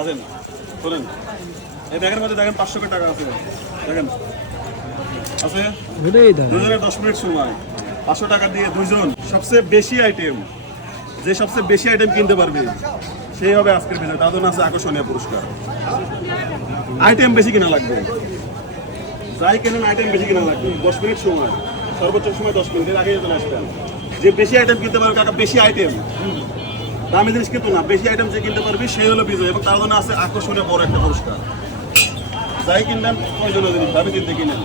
আছেন শোনেন। এই ব্যাগের মধ্যে দেখেন পাঁচশো টাকা আছে দেখেন। আছে? দুজনের দশ মিনিট সময়। পাঁচশো টাকা দিয়ে দুজন সবচেয়ে বেশি আইটেম যে সবচেয়ে বেশি আইটেম কিনতে পারবে সেই হবে আজকের বিজয় তার জন্য আছে আকর্ষণীয় পুরস্কার। আইটেম বেশি কিনা লাগবে। যাই কেনেন আইটেম বেশি কিনা লাগবে। দশ মিনিট সময়। সর্বোচ্চ সময় দশ মিনিটের আগে চলে আসবেন যে বেশি আইটেম কিনতে পারবে কাকা বেশি আইটেম দামি জিনিস কিন্তু না বেশি আইটেম যে কিনতে পারবে সেই হলো বিজয় এবং তার জন্য আছে আকর্ষণীয় বড় একটা পুরস্কার। যাই কিনবেন প্রয়োজনীয় জিনিস দামি কিনতে কিনেন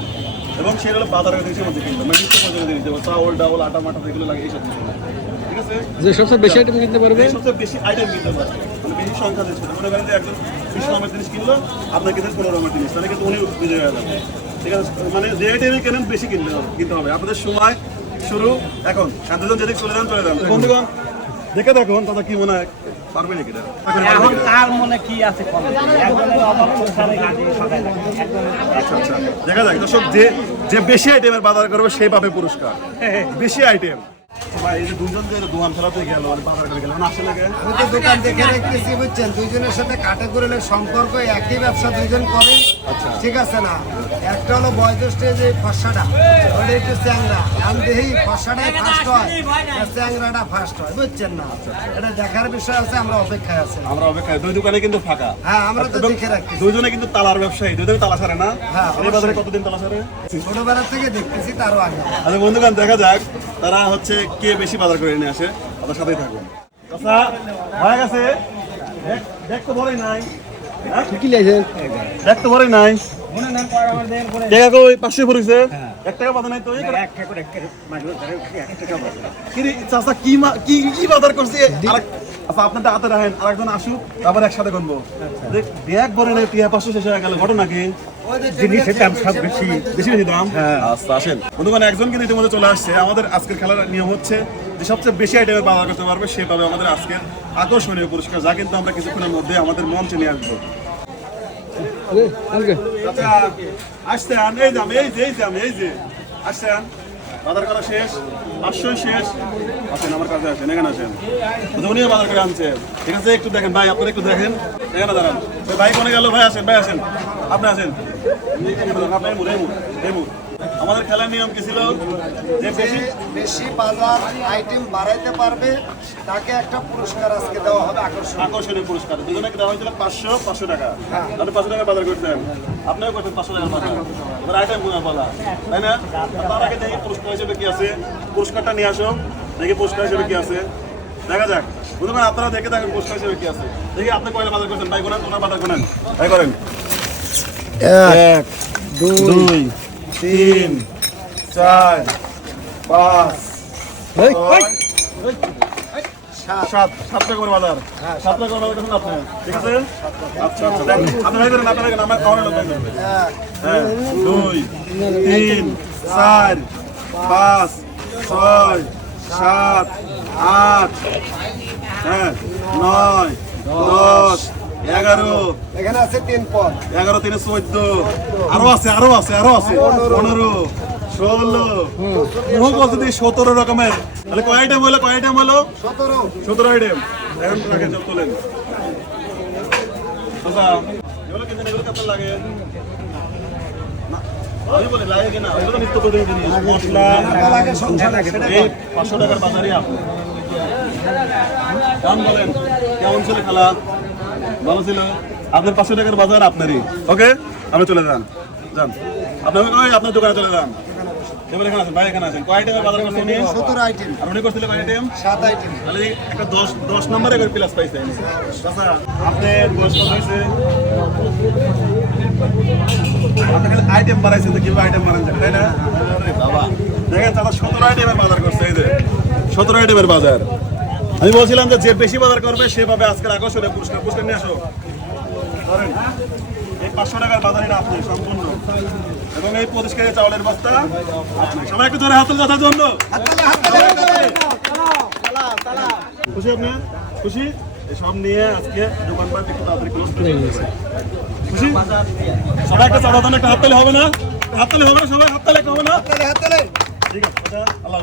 এবং সেটা হলো বাজারের জিনিসের মধ্যে কিনবেন মানে নিত্য প্রয়োজনীয় জিনিস যেমন চাউল ডাউল আটা মাটা যেগুলো লাগে এইসব ঠিক আছে? যে সবচেয়ে বেশি আইটেম কিনতে পারবে? সবচেয়ে বেশি আইটেম কিনতে পারবে। মানে বেশি সংখ্যা জিনিস কিনতে মনে করেন যে একজন বিশ রকমের জিনিস কিনলো আপনার কিনতে পনেরো রকমের জিনিস তাহলে কিন্তু উনি বিজয় হয়ে যাবে। ঠিক আছে? মানে যে আইটেমই কেনেন বেশি কিনতে হবে কিনতে হবে। আপনাদের সময় শুরু এখন। আর দুজন যেদিকে চলে যান চলে যান। বন্ধুগণ দেখে দেখুন দাদা কি মনে হয়। পারবে নাকি এখন? কার মনে কি আছে আচ্ছা আচ্ছা। দেখা যাক দর্শক যে যে বেশি আইটেমের বাজার করবে সেই পাবে পুরস্কার। বেশি আইটেম ভাই এই যে দুজন যে দোকান ফেলাতে গেল মানে বাজার করে গেল। আসে না কেন? আমি তো দোকান দেখে দেখতেছি বুঝছেন? দুইজনের সাথে কাটাগোরিলের সম্পর্ক একই ব্যবসা দুইজন করে ঠিক আছে না? একটা হলো বয়োজ্যেষ্ঠ যে ফর্সাটা ওটা একটু চ্যাংরা। আমি দেখি ফর্সাটাই ফার্স্ট হয় চ্যাংরাটা ফার্স্ট হয় বুঝছেন না? এটা দেখার বিষয় আছে আমরা অপেক্ষায় আছি। আমরা অপেক্ষায় দুই দোকানে কিন্তু ফাঁকা। হ্যাঁ আমরা তো দেখে কিন্তু তালার ব্যবসায়ী দুজনে তালা ছাড়ে না? হ্যাঁ, এই বাজারে কতদিন তালা ছাড়ে ছোটবেলা থেকে দেখতেছি তারও আগে। আচ্ছা বন্ধুগণ দেখা যাক তারা হচ্ছে কে বেশি বাজার করে নিয়ে আসে। আপনার সাথেই থাকুন। আচ্ছা হয়ে গেছে। দেখ- তো নাই? কি লাইছেন দেখ তো নাই। না করার আমাদের করে টাকা কই পাঁচশো পড়েছে। এক টাকা বাধা নাই তো এই করে- এক ঠাকুর এক মাঝে এক টাকা বলে কি কি কি কি বাজার করছে? আচ্ছা আপনারটা হাতে রাখেন আরেকজন আসুক তারপর একসাথে দেখ টিয়া পাঁচশো শেষ হয়ে গেল ঘটনা কি? জিনিসের দাম সব বেশি বেশি। বেশি দাম। আচ্ছা আসেন। বন্ধুগণ একজন কিন্তু ইতিমধ্যে চলে আসছে। আমাদের আজকের খেলার নিয়ম হচ্ছে যে সবচেয়ে বেশি আইটেমের বাজার করতে পারবে সে পাবে আমাদের আজকের আকর্ষণীয় পুরস্কার যা কিন্তু আমরা কিছুক্ষণের মধ্যে আমাদের মঞ্চে নিয়ে আসব কালকে চাচা এই যে এই যে এই যে এই যে আসতেন বাজার করা শেষ পাঁচশোই শেষ আসেন আমার কাছে আসেন এখানে আসেন তো উনিও বাজার করে আনছে ঠিক আছে একটু দেখেন ভাই আপনারা একটু দেখেন এখানে দাঁড়ান ভাই কোনে গেল ভাই আসেন ভাই আসেন আপনি আসেন আপনি এই মুড়, এই মুড়, এই মুড়। আমাদের খেলার নিয়ম কি ছিল? যে বেশি বেশি বাজার আইটেম বাড়াইতে পারবে তাকে একটা পুরস্কার আজকে দেওয়া হবে আকর্ষণ আকর্ষণীয় পুরস্কার। দুজনকে দেওয়া হয়েছিল পাঁচশো পাঁচশো টাকা। আপনি পাঁচশো টাকা বাজার করতেন আপনিও করতেন পাঁচশো টাকার বাজার। এবার আইটেম গুণা বলা। তাই না? তার আগে দেখি পুরস্কার হিসেবে কি আছে? পুরস্কারটা নিয়ে আসো দেখি পুরস্কার হিসেবে কি আছে। দেখা যাক। বুঝলেন আপনারা দেখে থাকেন পুরস্কার হিসেবে কি আছে। দেখি আপনি কয়লা বাজার করছেন? ভাই করেন ওনার বাজার করেন ভাই করেন। এক দুই তিন চার পাঁচ সাত। সাত টাকা করে বাজার। সাত। করে বাজার আপনি ঠিক আছে? আচ্ছা আচ্ছা দেন, আপনি করেন আপনি করেন আমার আমার লোক ভাই করেন। হ্যাঁ, দুই তিন চার পাঁচ ছয় সাত আট হ্যাঁ নয় দশ এগারো। এখানে আছে তিন পদ। এগারো তিনে চোদ্দ। আরও আছে আরও আছে আরও আছে। পনেরো। ষোলো। মুখ দিই সতেরো রকমের তাহলে কয় আইটেম হলো কয় আইটেম হলো সতেরো। সতেরো আইটেম এখন তোলেন। এগুলো কিন্তু এগুলো কেমন লাগে? পাঁচশো টাকার বাজারে আপনি কেমন বলেন কেমন ছিল খেলা? ভালো ছিল। আপনার পাঁচশো টাকার বাজার আপনারই। ওকে আপনি চলে যান। যান। আপনার ওই আপনার দোকানে চলে যান। এবার এখানে আছেন ভাই এখানে আছেন কয় আইটেমের বাজার করছেন উনি? সতেরো আইটেম আর উনি করছিলেন কয় আইটেম সাত আইটেম তাহলে একটা দশ দশ নম্বরে করে প্লাস পাইছে চাচা আপনার বয়স কত হয়েছে? আপনি আইটেম তো কীভাবে আইটেম বাড়ান তাই না? বাবা। দেখেন সতেরো আইটেমের বাজার করছে এই যে। সতেরো আইটেমের বাজার। আমি বলছিলাম যে যে বেশি বাজার করবে সেভাবে আজকের আকর্ষণীয় পুরস্কার। পুরস্কার নিয়ে আসো। ধরেন এই পাঁচশো টাকার বাজারে এটা আপনি সম্পূর্ণ। এবং এই পরিষ্কার চাউলের বস্তা সবাই একটু ধরে হাতের কথার জন্য খুশি আপনি? খুশি? এই সব নিয়ে আজকে দোকানপাট একটু তাড়াতাড়ি ক্লোজ করে খুশি? সবাই একটা চাঁদা একটা হাত তালে হবে না? হাত তালে হবে না সবাই? হাত তালে হবে না হাত তালে। ঠিক আছে আচ্ছা, আল্লাহ